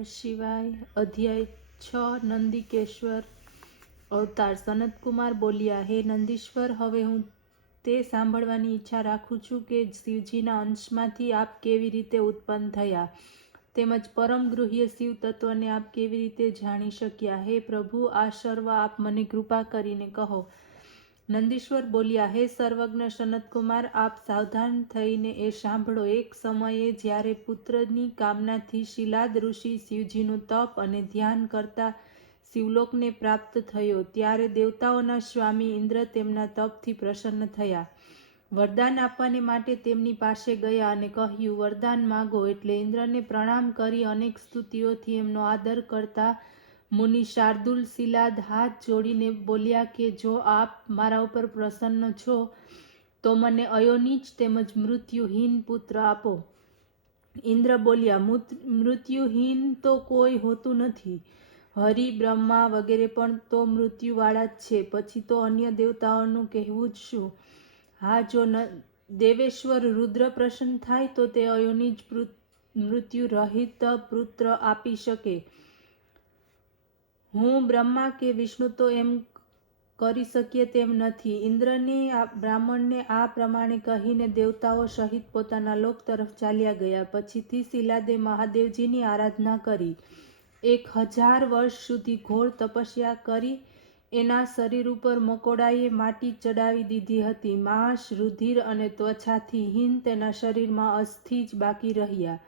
નમઃ શિવાય। અધ્યાય 6 નંદિકેશ્વર અવતાર। સનતકુમાર બોલ્યા, હે નંદીશ્વર, હવે હું તે સાંભળવાની ઈચ્છા રાખું છું કે શિવજીના અંશમાંથી આપ કેવી રીતે ઉત્પન્ન થયા, તેમજ પરમ ગૃહ્ય શિવ તત્વને આપ કેવી રીતે જાણી શક્યા। હે પ્રભુ, આ સર્વ આપ મને કૃપા કરીને કહો। નંદીશ્વર બોલ્યા, હે સર્વજ્ઞ સનતકુમાર, આપ સાવધાન થઈને એ સાંભળો। એક સમયે જ્યારે પુત્રની કામનાથી શિલાદ ઋષિ શિવજીનું તપ અને ધ્યાન કરતા શિવલોકને પ્રાપ્ત થયો, ત્યારે દેવતાઓના સ્વામી ઇન્દ્ર તેમના તપથી પ્રસન્ન થયા। વરદાન આપવાને માટે તેમની પાસે ગયા અને કહ્યું, વરદાન માગો। એટલે ઇન્દ્રને પ્રણામ કરી અનેક સ્તુતિઓથી એમનો આદર કરતા મુનિ શાર્દુલ શિલાદ હાથ જોડીને બોલ્યા કે જો આપ મારા ઉપર પ્રસન્ન છો તો મને અયોનિજ તેમજ મૃત્યુહીન પુત્ર આપો। ઇન્દ્ર બોલ્યા, મૃત્યુહીન તો કોઈ હોતું નથી। હરિ, બ્રહ્મા વગેરે પણ તો મૃત્યુવાળા જ છે, પછી તો અન્ય દેવતાઓનું કહેવું જ શું। હા, જો દેવેશ્વર રુદ્ર પ્રસન્ન થાય તો તે અયોનિજ મૃત્યુ રહિત પુત્ર આપી શકે। હું, બ્રહ્મા કે વિષ્ણુ તો એમ કરી શકીએ તેમ નથી। ઇન્દ્રને બ્રાહ્મણને આ પ્રમાણે કહીને દેવતાઓ સહિત પોતાના લોક તરફ ચાલ્યા ગયા। પછીથી શિલાદે મહાદેવજીની આરાધના કરી। 1000 વર્ષ સુધી ઘોર તપસ્યા કરી એના શરીર ઉપર મકોડાએ માટી ચડાવી દીધી હતી। માંસ, રુધિર અને ત્વચાથી હીન તેના શરીરમાં અસ્થિ જ બાકી રહ્યા।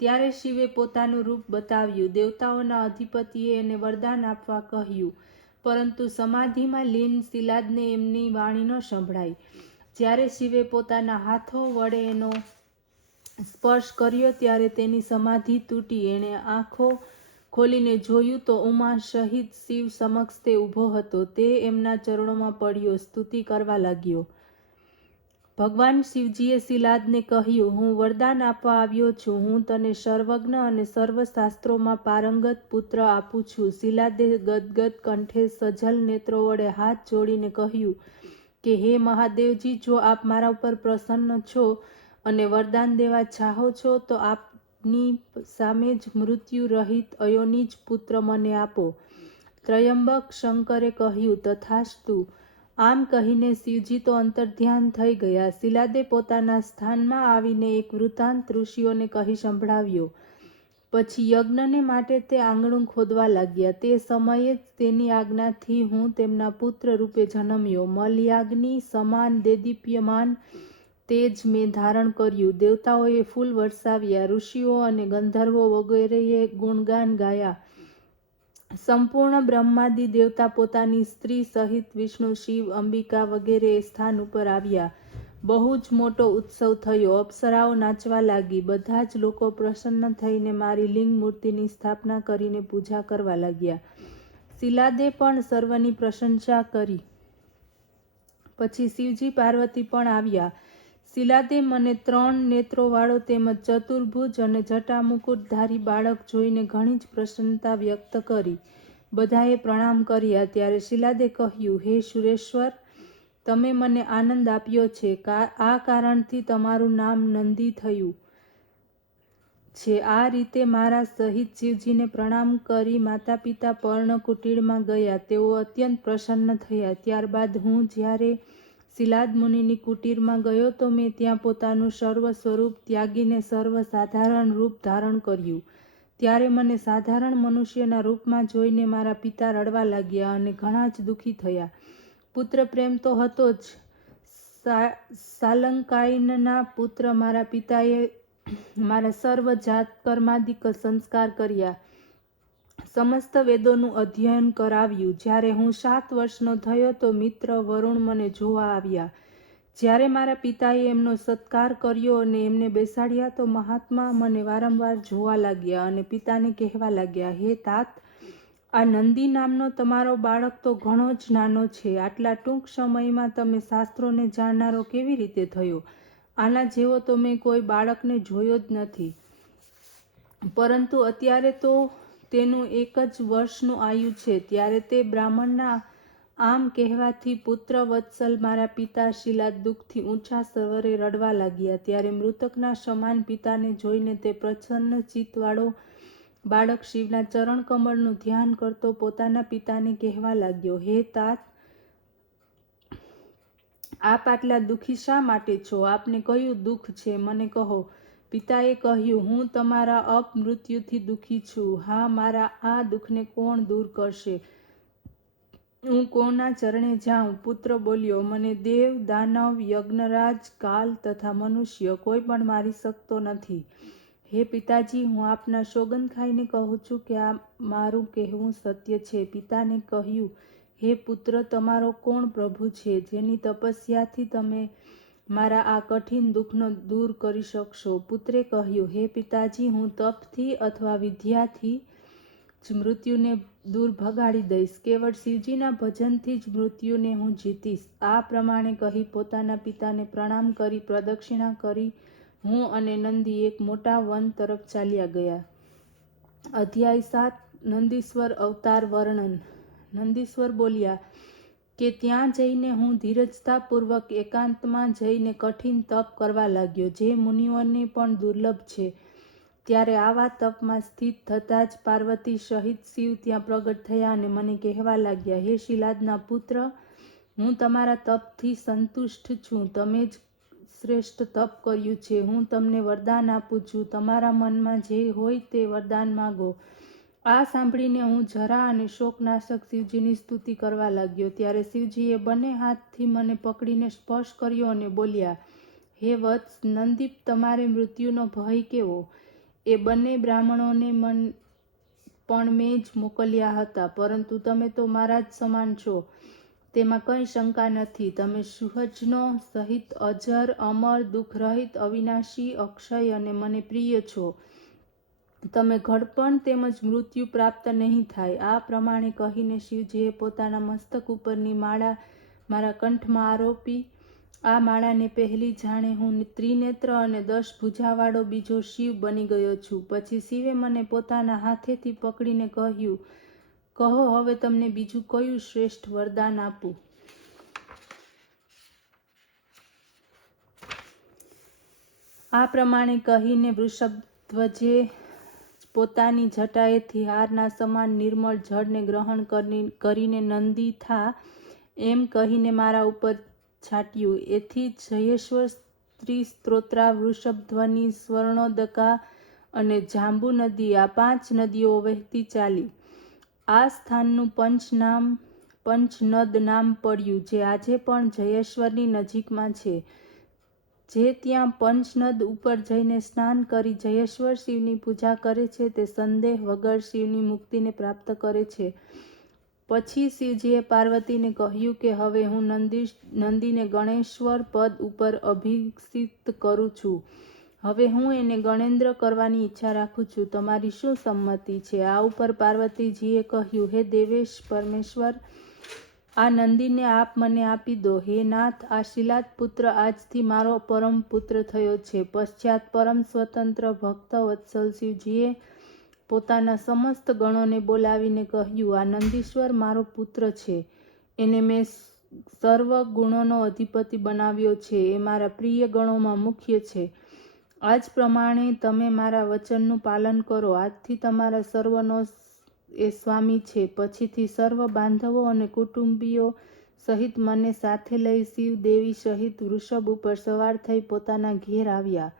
ત્યારે શિવે પોતાનું રૂપ બતાવ્યું। દેવતાઓના અધિપતિએ એને વરદાન આપવા કહ્યું, પરંતુ સમાધિમાં લીન શિલાદને એમની વાણી ન સંભળાઈ। જ્યારે શિવે પોતાના હાથો વડે એનો સ્પર્શ કર્યો ત્યારે તેની સમાધિ તૂટી। એણે આંખો ખોલીને જોયું તો ઉમા સહિત શિવ સમક્ષ તે ઊભો હતો। તે એમના ચરણોમાં પડ્યો, સ્તુતિ કરવા લાગ્યો। ભગવાન શિવજીએ શિલાદને કહ્યું, હું વરદાન આપવા આવ્યો છું। હું તને સર્વજ્ઞ અને સર્વ શાસ્ત્રોમાં પારંગત પુત્ર આપું છું। શિલાદે ગદગદ કંઠે સજલ નેત્રો વડે હાથ જોડીને કહ્યું કે હે મહાદેવજી, જો આપ મારા ઉપર પ્રસન્ન છો અને વરદાન દેવા ચાહો છો તો આપની સામે જ મૃત્યુ રહિત અયોનિજ પુત્ર મને આપો। ત્રયંબક શંકરે કહ્યું, તથાસ્તુ। આમ કહીને શિવજી તો અંતર્ધ્યાન થઈ ગયા। શિલાદે પોતાના સ્થાનમાં આવીને એક વૃત્તાંત ઋષિઓને કહી સંભળાવ્યો। પછી યજ્ઞને માટે તે આંગણું ખોદવા લાગ્યા। તે સમયે જ તેની આજ્ઞાથી હું તેમના પુત્ર રૂપે જન્મ્યો। મલયાગ્નિ સમાન દેદીપ્યમાન તેજ મેં ધારણ કર્યું। દેવતાઓએ ફૂલ વરસાવ્યા, ઋષિઓ અને ગંધર્વો વગેરેએ ગુણગાન ગાયા। સંપૂર્ણ બ્રહ્માદિ દેવતા પોતાની સ્ત્રી સહિત વિષ્ણુ, શિવ, અંબિકા વગેરે એ સ્થાન ઉપર આવ્યા। બહુ જ મોટો ઉત્સવ થયો। અપ્સરાઓ નાચવા લાગી। બધા જ લોકો પ્રસન્ન થઈને મારી લિંગ મૂર્તિની સ્થાપના કરીને પૂજા કરવા લાગ્યા। શિલાદે પણ સર્વની પ્રશંસા કરી। પછી શિવજી પાર્વતી પણ આવ્યા। શિલાદે મને 3 નેત્રોવાળો તેમજ ચતુર્ભુજ અને જટામુકુટધારી બાળક જોઈને ઘણી જ પ્રસન્નતા વ્યક્ત કરી। બધાએ પ્રણામ કર્યા। ત્યારે શિલાદે કહ્યું, હે સુરેશ્વર, તમે મને આનંદ આપ્યો છે। આ કારણથી તમારું નામ નંદી થયું છે। આ રીતે મારા સહિત શિવજીને પ્રણામ કરી માતા પિતા પર્ણકુટીરમાં ગયા। તેઓ અત્યંત પ્રસન્ન થયા। ત્યારબાદ હું જ્યારે શિલાદ મુનિની કુટીરમાં ગયો તો મેં ત્યાં પોતાનું સર્વ સ્વરૂપ ત્યાગીને સર્વ સાધારણ રૂપ ધારણ કર્યું। ત્યારે મને સાધારણ મનુષ્યના રૂપમાં જોઈને મારા પિતા રડવા લાગ્યા અને ઘણા જ દુઃખી થયા। પુત્ર પ્રેમ તો હતો જ। સાલંકાયનના પુત્ર મારા પિતાએ મારા સર્વ જાત કર્માદિક સંસ્કાર કર્યા। સમસ્ત વેદોનું અધ્યયન કરાવ્યું। જ્યારે હું 7 વર્ષનો થયો તો મિત્ર વરુણ મને જોવા આવ્યા। જ્યારે મારા પિતાએ એમનો સત્કાર કર્યો અને એમને બેસાડ્યા તો મહાત્મા મને વારંવાર જોવા લાગ્યા અને પિતાને કહેવા લાગ્યા, હે તાત, આ નંદી નામનો તમારો બાળક તો ઘણો જ નાનો છે। આટલા ટૂંક સમયમાં તમે શાસ્ત્રોને જાણનારો કેવી રીતે થયો? આના જેવો તો મેં કોઈ બાળકને જોયો જ નથી। પરંતુ અત્યારે તો તેનું 1 જ વર્ષનું આયુ છે। ત્યારે તે બ્રાહ્મણના આમ કહેવાથી પુત્ર વત્સલ મારા પિતા શિલાદ દુઃખથી ઊંચા સ્વરે રડવા લાગ્યા। ત્યારે મૃતકના સમાન પિતાને જોઈને તે પ્રસન્ન ચિત્તવાળો બાળક શિવના ચરણ કમળનું ધ્યાન કરતો પોતાના પિતાને કહેવા લાગ્યો, હે તાત, આપ આટલા દુઃખી શા માટે છો? આપને કયું દુઃખ છે? મને કહો. પિતાએ કહ્યું, હું તમારા અપમૃત્યુથી દુઃખી છું. હા, મારા આ દુઃખને કોણ દૂર કરશે? હું કોના ચરણે જાઉં? પુત્ર બોલ્યો, મને દેવ, દાનવ, યજ્ઞરાજ, કાલ તથા મનુષ્ય કોઈ પણ મારી શકતો નથી. હે પિતાજી, હું આપના સોગંદ ખાઈને કહું છું કે આ મારું કહેવું સત્ય છે. પિતાને કહ્યું, હે પુત્ર, તમારો કોણ પ્રભુ છે જેની તપસ્યાથી તમે મારા આ કઠિન દુઃખનો દૂર કરી શકશો? પુત્રે કહ્યું, હે પિતાજી, હું તપથી અથવા વિદ્યાથી જ મૃત્યુને દૂર ભગાડી દઈશ. કેવળ શિવજીના ભજનથી જ મૃત્યુને હું જીતીશ. આ પ્રમાણે કહી પોતાના પિતાને પ્રણામ કરી પ્રદક્ષિણા કરી હું અને નંદી એક મોટા વન તરફ ચાલ્યા ગયા. અધ્યાય 7 નંદીશ્વર અવતાર વર્ણન. નંદીશ્વર બોલ્યા કે ત્યાં જઈને હું ધીરજતાપૂર્વક એકાંતમાં જઈને કઠિન તપ કરવા લાગ્યો, જે મુનિઓને પણ દુર્લભ છે. ત્યારે આવા તપમાં સ્થિત થતાં જ પાર્વતી સહિત શિવ ત્યાં પ્રગટ થયા અને મને કહેવા લાગ્યા, હે શિલાદના પુત્ર, હું તમારા તપથી સંતુષ્ટ છું. તમે જ શ્રેષ્ઠ તપ કર્યું છે. હું તમને વરદાન આપું છું. તમારા મનમાં જે હોય તે વરદાન માગો. આ સાંભળીને હું જરા અને શોકનાશક શિવજીની સ્તુતિ કરવા લાગ્યો. ત્યારે શિવજીએ બંને હાથથી મને પકડીને સ્પર્શ કર્યો અને બોલ્યા, હે વત્સ નંદીપ, તમારે મૃત્યુનો ભય કેવો? એ બંને બ્રાહ્મણોને પણ મેં જ મોકલ્યા હતા, પરંતુ તમે તો મારા જ સમાન છો, તેમાં કંઈ શંકા નથી. તમે સુહજનો સહિત અજર, અમર, દુઃખરહિત, અવિનાશી, અક્ષય અને મને પ્રિય છો. તમે ઘડપણ તેમજ મૃત્યુ પ્રાપ્ત નહીં થાય. આ પ્રમાણે કહીને શિવજીએ પોતાના મસ્તક ઉપરની માળા મારા કંઠમાં આરોપી. આ માળાને પહેલી જાણે હું ત્રિનેત્ર અને 10 ભુજાવાળો બીજો શિવ બની ગયો છું. પછી શિવે મને પોતાના હાથેથી પકડીને કહ્યું, કહો હવે તમને બીજું કયું શ્રેષ્ઠ વરદાન આપું? આ પ્રમાણે કહીને વૃષભધ્વજે પોતાની જટાએથી હારના સમાન નિર્મળ જળને ગ્રહણ કરીને નંદી થા એમ કહીને મારા ઉપર છાટ્યું. એથી જયેશ્વર, સ્ત્રી સ્ત્રોત્રા, વૃષભધ્વની, સ્વર્ણોદકા અને જાંબુ નદી, આ 5 નદીઓ વહેતી ચાલી. આ સ્થાનનું પંચનદ નામ પડ્યું, જે આજે પણ જયેશ્વરની નજીકમાં છે. જે ત્યાં પંચનદ ઉપર જઈને સ્નાન કરી જયેશ્વર શિવની પૂજા કરે છે, તે સંદેહ વગર શિવની મુક્તિને પ્રાપ્ત કરે છે. પછી શિવજીએ પાર્વતીને કહ્યું કે હવે હું નંદીને ગણેશ્વર પદ ઉપર અભિષિક્ત કરું છું. હવે હું એને ગણેન્દ્ર કરવાની ઈચ્છા રાખું છું. તમારી શું સંમતિ છે? આ ઉપર પાર્વતીજીએ કહ્યું, હે દેવેશ પરમેશ્વર, આ નંદીને આપ મને આપી દો. હે નાથ, આ શિલાદ પુત્ર આજથી મારો પરમ પુત્ર થયો છે. પશ્ચાત પરમ સ્વતંત્ર ભક્ત વત્સલ શિવજીએ પોતાના સમસ્ત ગણોને બોલાવીને કહ્યું, આ નંદીશ્વર મારો પુત્ર છે. એને મેં સર્વ ગુણોનો અધિપતિ બનાવ્યો છે. એ મારા પ્રિય ગણોમાં મુખ્ય છે. આજ પ્રમાણે તમે મારા વચનનું પાલન કરો. આજથી તમારા સર્વનો એ સ્વામી છે. પછીથી સર્વ બાંધવો અને કુટુંબીઓ સહિત મને સાથે લઈ શિવ દેવી સહિત વૃષભ ઉપર સવાર થઈ પોતાના ઘેર આવ્યા.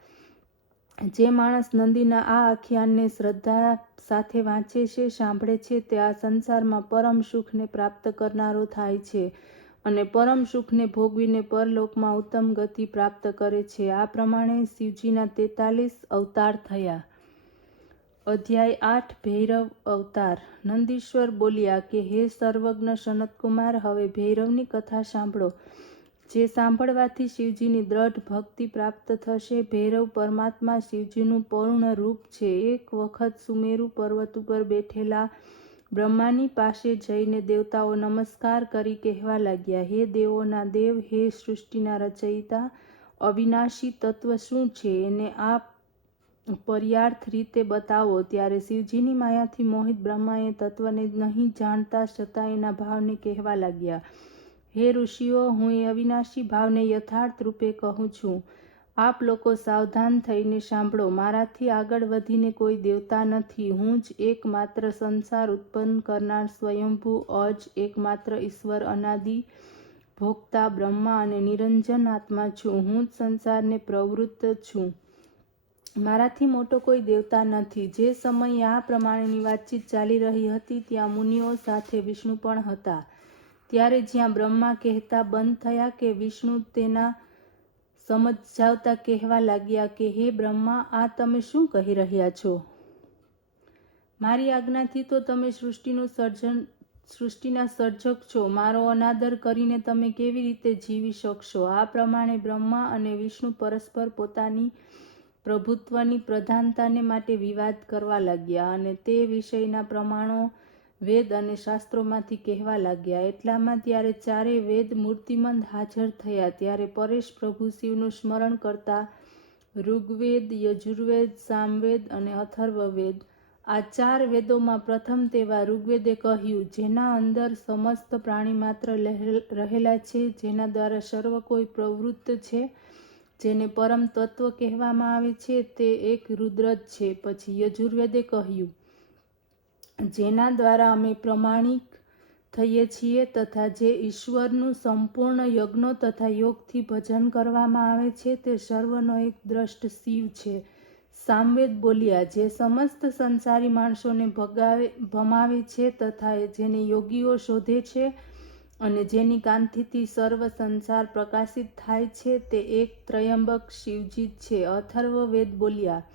જે માણસ નંદીના આ આખ્યાનને શ્રદ્ધા સાથે વાંચે છે, સાંભળે છે, તે આ સંસારમાં પરમ સુખને પ્રાપ્ત કરનારો થાય છે અને પરમ સુખને ભોગવીને પરલોકમાં ઉત્તમ ગતિ પ્રાપ્ત કરે છે. આ પ્રમાણે શિવજીના 43 અવતાર થયા. અધ્યાય 8 ભૈરવ અવતાર. નંદીશ્વર બોલ્યા કે હે સર્વજ્ઞ સનતકુમાર, હવે ભૈરવની કથા સાંભળો. જે સાંભળવાથી શિવજીની દ્રઢ ભક્તિ પ્રાપ્ત થશે. ભૈરવ પરમાત્મા શિવજીનું પૂર્ણ રૂપ છે. એક વખત સુમેરુ પર્વત ઉપર બેઠેલા બ્રહ્માની પાસે જઈને દેવતાઓ નમસ્કાર કરી કહેવા લાગ્યા, હે દેવોના દેવ, હે સૃષ્ટિના રચયિતા, અવિનાશી તત્વ શું છે? એને આપ પર્યાર્થ રીતે બતાવો. ત્યારે શિવજીની માયાથી મોહિત બ્રહ્મા એ તત્વને નહીં જાણતા છતાં એના ભાવને કહેવા લાગ્યા, હે ઋષિઓ, હું એ અવિનાશી ભાવને યથાર્થ રૂપે કહું છું. આપ લોકો સાવધાન થઈને સાંભળો. મારાથી આગળ વધીને કોઈ દેવતા નથી. હું જ એકમાત્ર સંસાર ઉત્પન્ન કરનાર સ્વયંભૂ અજ એકમાત્ર ઈશ્વર અનાદિ ભોગતા બ્રહ્મા અને નિરંજન આત્મા છું. હું જ સંસારને પ્રવૃત્ત છું. મારાથી મોટો કોઈ દેવતા નથી. જે સમયે આ પ્રમાણેની વાતચીત ચાલી રહી હતી ત્યાં મુનિઓ સાથે વિષ્ણુ પણ હતા. ત્યારે જ્યાં બ્રહ્મા કહેતા બંધ થયા કે વિષ્ણુ તેના સમજાવતા કહેવા લાગ્યા કે હે બ્રહ્મા, આ તમે શું કહી રહ્યા છો? મારી આજ્ઞાથી તો તમે સૃષ્ટિના સર્જક છો. મારો અનાદર કરીને તમે કેવી રીતે જીવી શકશો? આ પ્રમાણે બ્રહ્મા અને વિષ્ણુ પરસ્પર પોતાની પ્રભુત્વની પ્રધાનતાને માટે વિવાદ કરવા લાગ્યા અને તે વિષયના પ્રમાણો વેદ અને શાસ્ત્રોમાંથી કહેવા લાગ્યા. એટલામાં ત્યારે ચારેય વેદ મૂર્તિમંત હાજર થયા. ત્યારે પરેશ પ્રભુ શિવનું સ્મરણ કરતા ઋગ્વેદ, યજુર્વેદ, સામવેદ અને અથર્વવેદ, આ 4 વેદોમાં પ્રથમ તેવા ઋગ્વેદે કહ્યું, જેના અંદર સમસ્ત પ્રાણી માત્ર રહેલા છે, જેના દ્વારા સર્વ કોઈ પ્રવૃત્ત છે, જેને પરમ તત્વ કહેવામાં આવે છે, તે એક રુદ્ર જ છે. પછી યજુર્વેદે કહ્યું, જેના દ્વારા અમે પ્રમાણિક થઈએ છીએ તથા જે ઈશ્વરનું સંપૂર્ણ યજ્ઞો તથા યોગથી ભજન કરવામાં આવે છે, તે સર્વનો એક દ્રષ્ટ શિવ છે. સામવેદ બોલ્યા, જે સમસ્ત સંસારી માણસોને ભમાવે છે તથા જેને યોગીઓ શોધે છે અને જેની કાંતિથી સર્વ સંસાર પ્રકાશિત થાય છે, તે એક ત્રયંબક શિવજી છે. અથર્વવેદ બોલ્યા,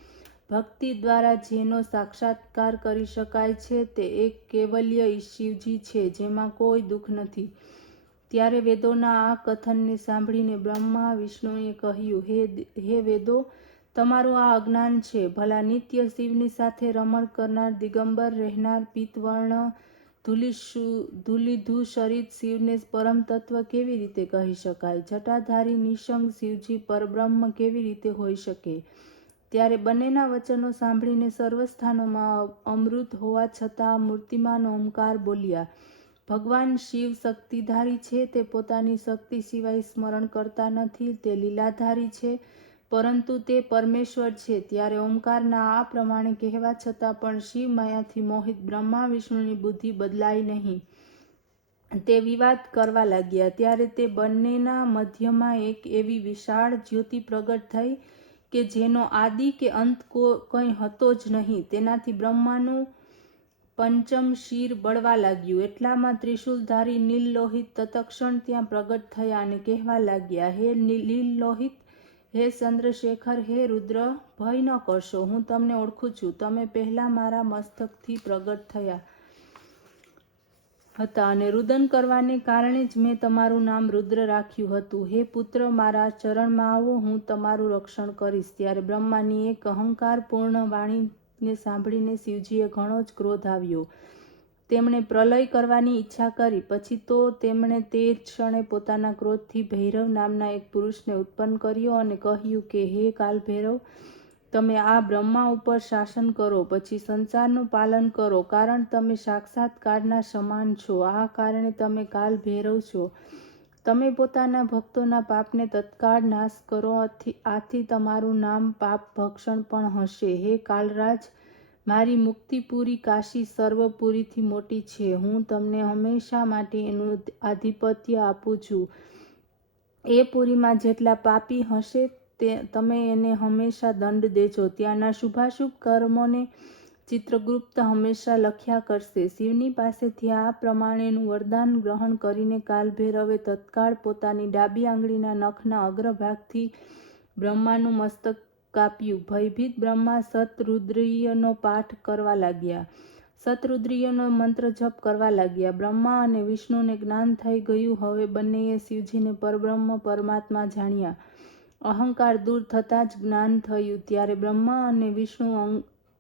ભક્તિ દ્વારા જેનો સાક્ષાત્કાર કરી શકાય છે, તે એક કેવલ્ય શિવજી છે, જેમાં કોઈ દુઃખ નથી. ત્યારે વેદોના આ કથનને સાંભળીને બ્રહ્મા વિષ્ણુએ કહ્યું, હે વેદો, તમારું આ અજ્ઞાન છે. ભલા નિત્ય શિવની સાથે રમણ કરનાર, દિગંબર રહેનાર, પીતવર્ણ ધૂલિધૂસરિત શિવને પરમ તત્વ કેવી રીતે કહી શકાય? જટાધારી નિઃસંગ શિવજી પરબ્રહ્મ કેવી રીતે હોઈ શકે? ત્યારે બંનેના વચનો સાંભળીને સર્વ સ્થાનોમાં અમૃત હોવા છતાં મૂર્તિમાન ઓમકાર બોલ્યા. ભગવાન શિવ શક્તિધારી છે. તે પોતાની શક્તિ સિવાય સ્મરણ કરતા નથી. તે લીલાધારી છે, પરંતુ તે પરમેશ્વર છે. ત્યારે ઓમકારના આ પ્રમાણે કહેવા છતાં પણ શિવ માયાથી મોહિત બ્રહ્મા વિષ્ણુની બુદ્ધિ બદલાઈ નહીં. તે વિવાદ કરવા લાગ્યા. ત્યારે તે બંનેના મધ્યમાં એક એવી વિશાળ જ્યોતિ પ્રગટ થઈ કે જેનો આદિ કે અંત કંઈ હતો જ નહીં. તેનાથી બ્રહ્માનું પંચમ શિર બળવા લાગ્યું. એટલામાં ત્રિશૂલધારી નીલલોહિત તત્ક્ષણ ત્યાં પ્રગટ થયા અને કહેવા લાગ્યા, હે નીલલોહિત, હે ચંદ્રશેખર, હે રુદ્ર, ભય ન કરશો. હું તમને ઓળખું છું. તમે પહેલા મારા મસ્તકથી પ્રગટ થયા હતા અને રુદન કરવાને કારણે જ મેં તમારું નામ રુદ્ર રાખ્યું હતું. હે પુત્ર, મારા ચરણમાં આવો, હું તમારું રક્ષણ કરીશ. ત્યારે બ્રહ્માની એક અહંકારપૂર્ણ વાણીને સાંભળીને શિવજીએ ઘણો જ ક્રોધ આવ્યો. તેમણે પ્રલય કરવાની ઈચ્છા કરી. પછી તો તેમણે તે જ ક્ષણે પોતાના ક્રોધથી ભૈરવ નામના એક પુરુષને ઉત્પન્ન કર્યો અને કહ્યું કે હે કાલભૈરવ, તમે આ બ્રહ્મા ઉપર શાસન કરો, પછી સંસારનું પાલન કરો, કારણ તમે સાક્ષાત કાળના સમાન છો. આ કારણે તમે કાલભૈરવ છો. તમે પોતાના ભક્તોના પાપને તત્કાળ નાશ કરો, આથી તમારું નામ પાપ ભક્ષણ પણ હશે. હે કાલરાજ, મારી મુક્તિપુરી કાશી સર્વપુરીથી મોટી છે. હું તમને હંમેશા માટે એનું આધિપત્ય આપું છું. એ પુરીમાં જેટલા પાપી હશે તમે એને હંમેશા દંડ દેજો. ત્યાંના શુભાશુભ કર્મોને ચિત્રગુપ્ત હંમેશા લખ્યા કરશે. શિવની પાસેથી આ પ્રમાણેનું વરદાન ગ્રહણ કરીને કાલભૈરવે તત્કાળ પોતાની ડાબી આંગળીના નખના અગ્રભાગથી બ્રહ્માનું મસ્તક કાપ્યું. ભયભીત બ્રહ્મા શતરુદ્રીયનો પાઠ કરવા લાગ્યા. શતરુદ્રીયનો મંત્ર જપ કરવા લાગ્યા. બ્રહ્મા અને વિષ્ણુને જ્ઞાન થઈ ગયું. હવે બંનેએ શિવજીને પરબ્રહ્મ પરમાત્મા જાણ્યા. અહંકાર દૂર થતાં જ જ્ઞાન થયું. ત્યારે બ્રહ્મા અને વિષ્ણુ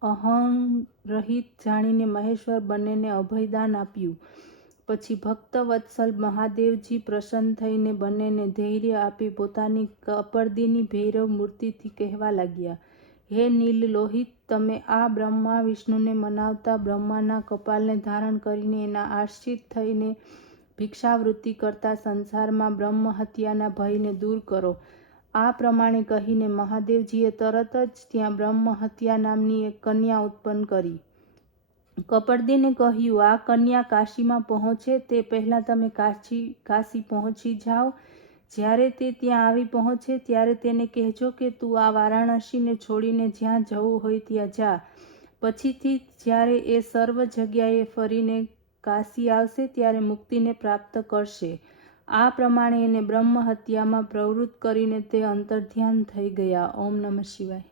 અહંરહિત જાણીને મહેશ્વર બંનેને અભયદાન આપ્યું. પછી ભક્તવત્સલ મહાદેવજી પ્રસન્ન થઈને બંનેને ધૈર્ય આપી પોતાની કપર્દિની ભૈરવ મૂર્તિથી કહેવા લાગ્યા, હે નીલલોહિત, તમે આ બ્રહ્મા વિષ્ણુને મનાવતા બ્રહ્માના કપાલને ધારણ કરીને એના આશ્રિત થઈને ભિક્ષાવૃત્તિ કરતા સંસારમાં બ્રહ્મ હત્યાના ભયને દૂર કરો. આ પ્રમાણે કહીને મહાદેવજીએ તરત જ ત્યાં બ્રહ્મહત્યા નામની એક કન્યા ઉત્પન્ન કરી. કપર્દિને કહ્યું, આ કન્યા કાશીમાં પહોંચે તે પહેલાં તમે કાશી પહોંચી જાઓ. જ્યારે તે ત્યાં આવી પહોંચે ત્યારે તેને કહેજો કે તું આ વારાણસીને છોડીને જ્યાં જવું હોય ત્યાં જા. પછીથી જ્યારે એ સર્વ જગ્યાએ ફરીને કાશી આવશે ત્યારે મુક્તિને પ્રાપ્ત કરશે. આ પ્રમાણે એને બ્રહ્મહત્યામાં પ્રવૃત્ત કરીને તે અંતર્ધ્યાન થઈ ગયા. ઓમ નમઃ શિવાય.